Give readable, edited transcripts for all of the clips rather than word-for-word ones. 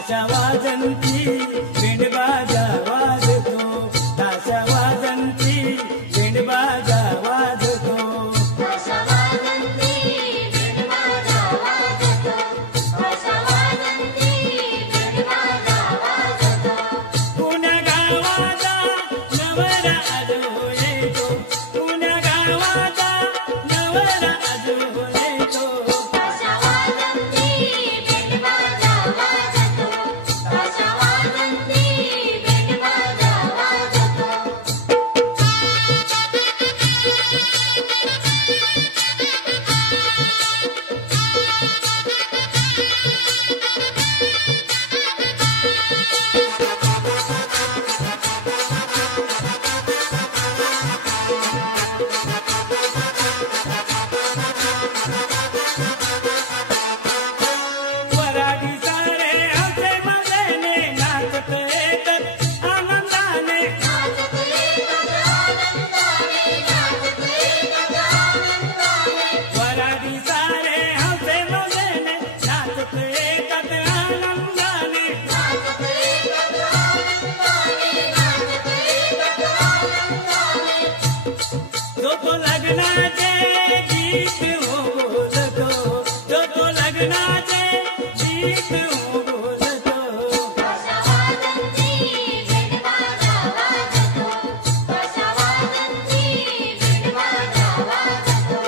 ताशा वाजंती भेंडबाजा वाजतो ताशा वाजंती भेंडबाजा वाजतो ताशा वाजंती भेंडबाजा वाजतो ताशा वाजंती भेंडबाजा वाजतो पुण्या गावाचा नवरा आजो येतो पुण्या गावाचा नवरा आजो येतो ताशा वाजंती भेंडबाजा वाजतो ताशा वाजंती भेंडबाजा वाजतो वराडी सारे हसे मजेने नाचत येतात आनंदाने नाचत येतात आनंदाने नाचत येतात आनंदाने वराडी सारे हसे मजेने नाचत येतात आनंदाने नाचत येतात आनंदाने नाचत येतात आनंदाने जो तो लग्नाचे गीत हो बोलतो जो तो लग्नाचे गीत हो बोलतो ताशा वाजंती भेंडबाजा वाजतो ताशा वाजंती भेंडबाजा वाजतो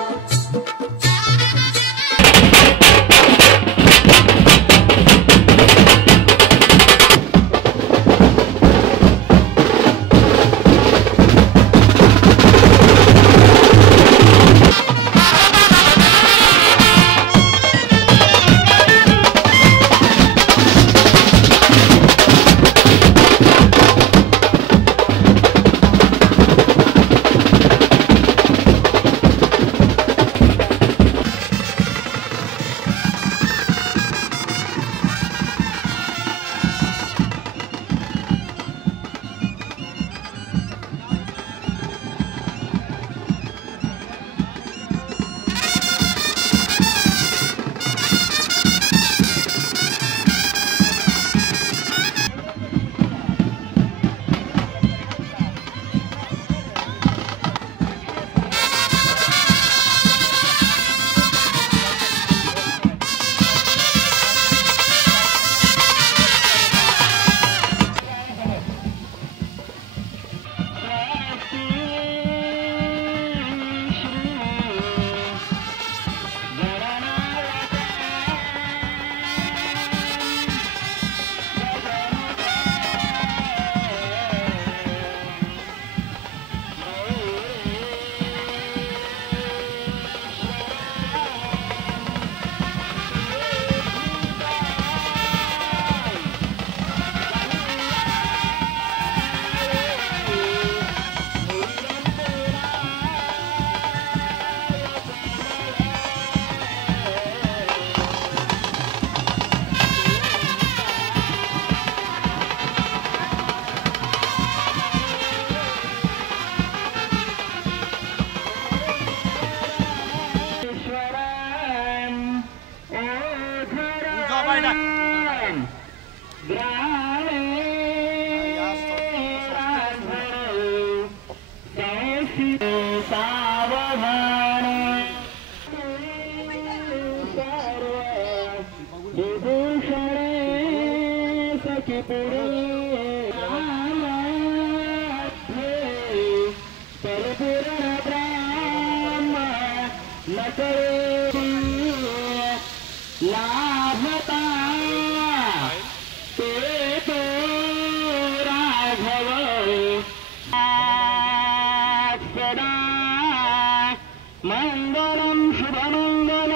मंगलम शुभमंगल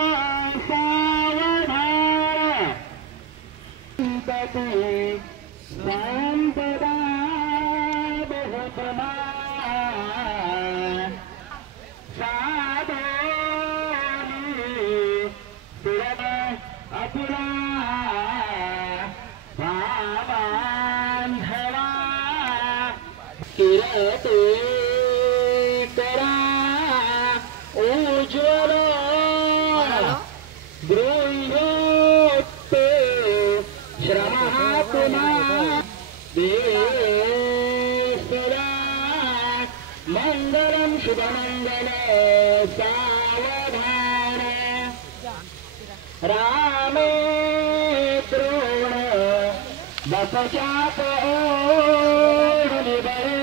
सावधान संपदा बहुतमा साधोनी सुरभ अपुरा भावांधवा किरते करा उज्ज्वल गृह्योत्ते श्रम हा पुन्हा देसरा मंगलम शुभमंगल सावधान रामे द्रोण बसचाप ओढून बळे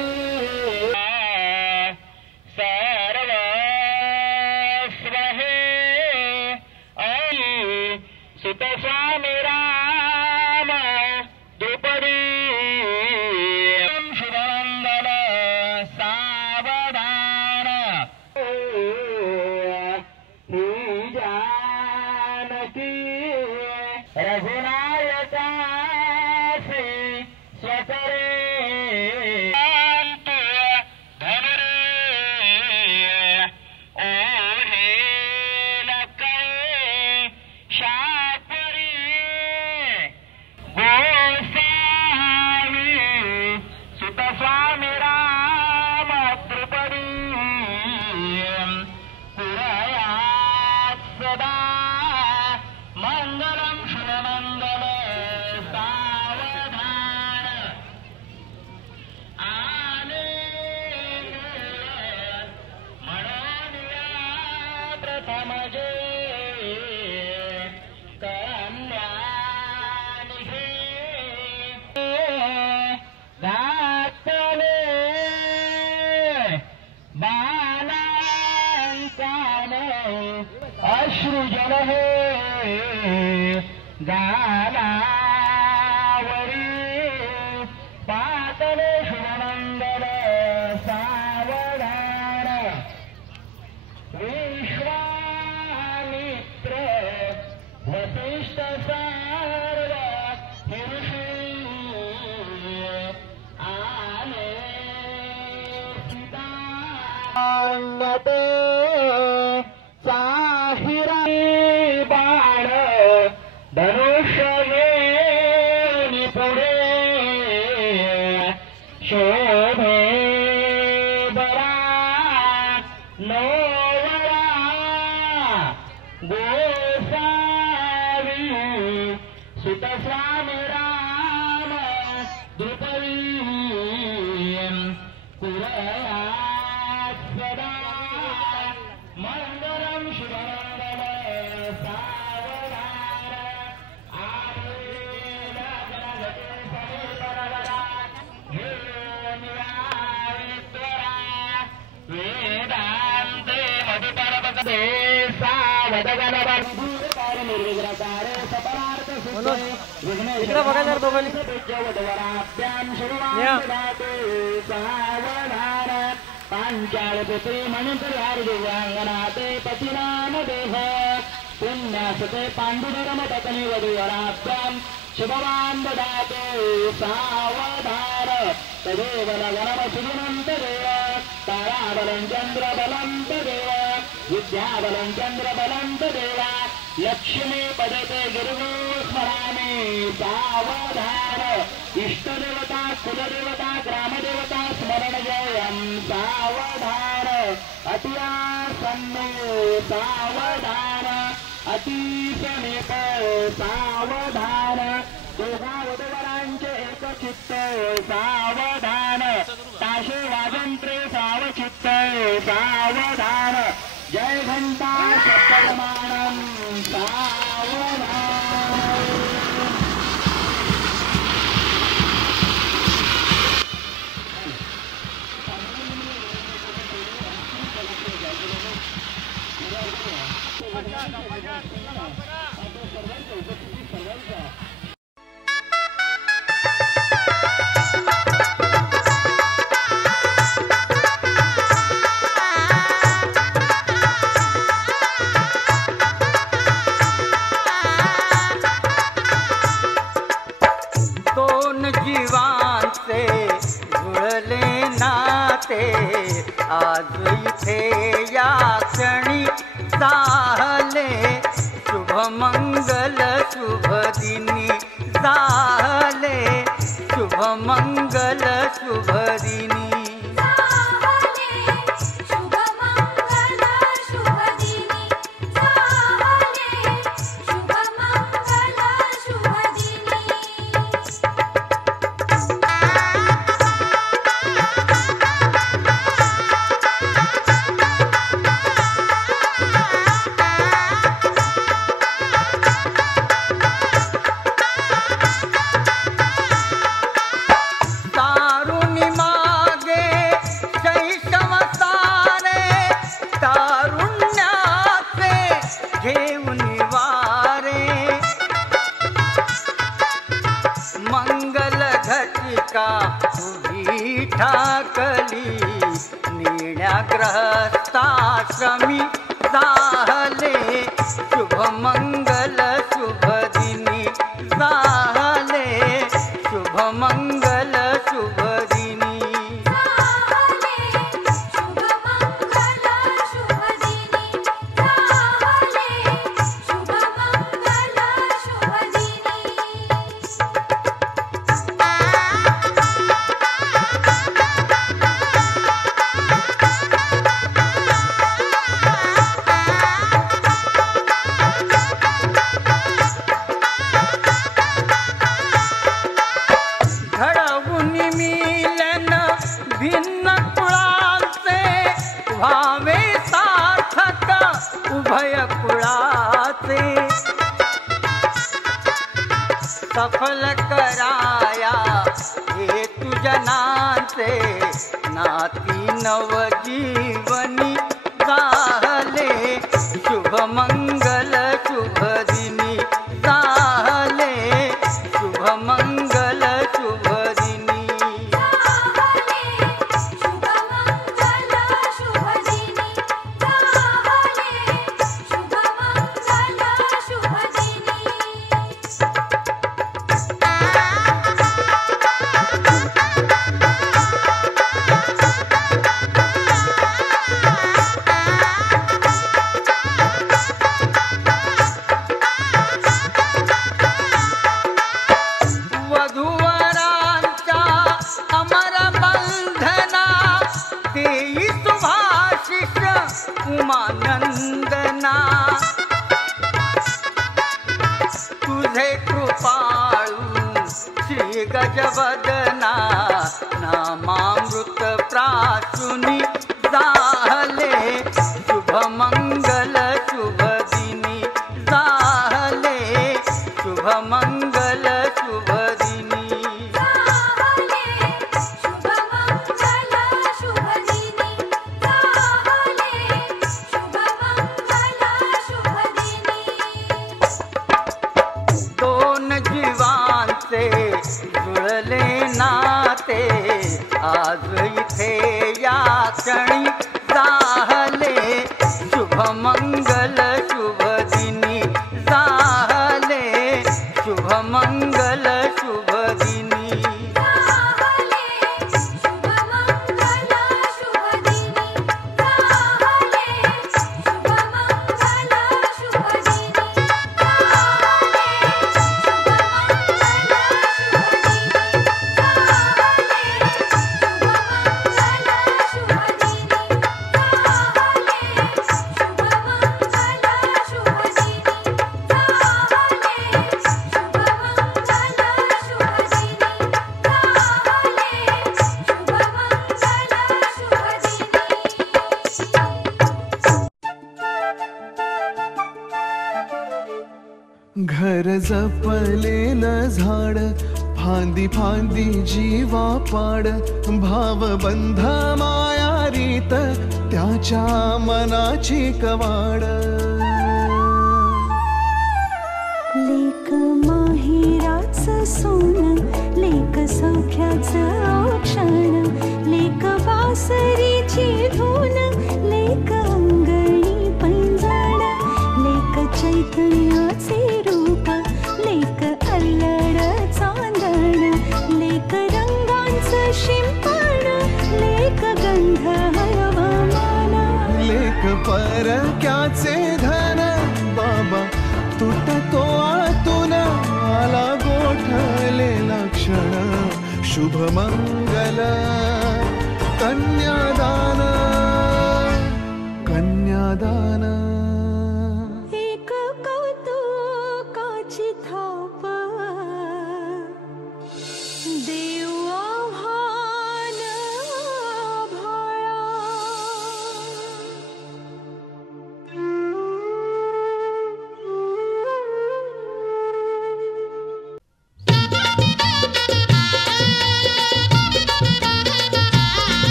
सर्वस्व हे सुतस्वामी राम द्रुपदी शुभमंगल सावधान ही जानकी रघुनायकासी स्वकरे स्वामी राम द्रुपदी पुरयात सदा मंगलम शुभमंगल सावधान आले म्हणून या प्रथम जे कन्या निघे घातले बालांकाने अश्रुजल हे गालावरी पातले शुभमंगल सावधान विश्वामित्र वसिष्ठ सर्व ऋषी ते साहिरा बाळ धनुष्य घेऊन पुढे शोभे बरा नोवरा गोसावी सुतस्वामी राम द्रुपदी पुरयात सदा मंगलम शुभमंगल सावधान आलेला गणपती समेतनगरा घेऊन यावित्वरा वेदांते मधुपरपदे सावधगणपती दूरकार निर्विघ्नकार सपरार्थ सिद्धे इकडे बघा जरा दोघांनी वधवराभ्याम शुभमां ददातु सावधान पांचाळ पुत्री म्हणून दिव्यांगनाते पतिनाम देह पुण्यासते पांडुरमतकनी वधूवराभ्याम शुभमां ददातु सावधान तदेव गणम सुगुणंत देव ताराबलं चंद्रबलं देव विद्याबलं चंद्रबलं देव लक्ष्मी पदते गुरु स्मरामि सावधान इष्टदेवता कुलदेवता ग्रामदेवता स्मरण जयं सावधान अतियासन्नो सावधान अतिसमीप सावधान दोघा वधूवरांचे एक चित्त सावधान ताशे वाजंत्रे सावचित्त सावधान जय घंटा शब्दमानं सावधान आज इथे या क्षणी झाले शुभमंगल शुभदिनी झाले शुभमंगल शुभदिनी मंगल घटिका उभी ठाकली निळ्या ग्रहस्थाश्रमी झाले शुभ मंगल शुभ दिनी झाले शुभ मंगल शुभ दिनी सफल कराया हे तुझनाचे नाती नवजीवनी झाले शुभ मंगल शुभ दिनी झाले शुभ मंगल शुभ दिनी उमानंदना तुझे कृपाळू श्री गजवदना नामामृत प्रासुनी झाले शुभ मंगल शुभ दिनी झाले शुभ मंगल शुभ दिनी जुळले नाते आज इथे या क्षणी झाले शुभ मंगल शुभ दिनी झाले शुभ मंगल शुभ दिनी घर जपलेलं झाड फांदी फांदी जीवा पाड भावबंध माया रीत त्याच्या मनाची कवाड लेक माहेराचं सोन लेक सौख्याचं औक्षण लेक बासरीची धून लेक अंगणी पैंजण लेक चैतन्याचे रूप लेक अल्लड चांदण लेक रंगांचं शिंपण लेक गंध हवामान लेक परक्याचे धन बाबा तुटतो आतून आला गोठलेला क्षण शुभ मंगल कन्यादान कन्यादान एक कौतुकाची थाप देव आव्हान आभाळा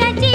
आयुष्याची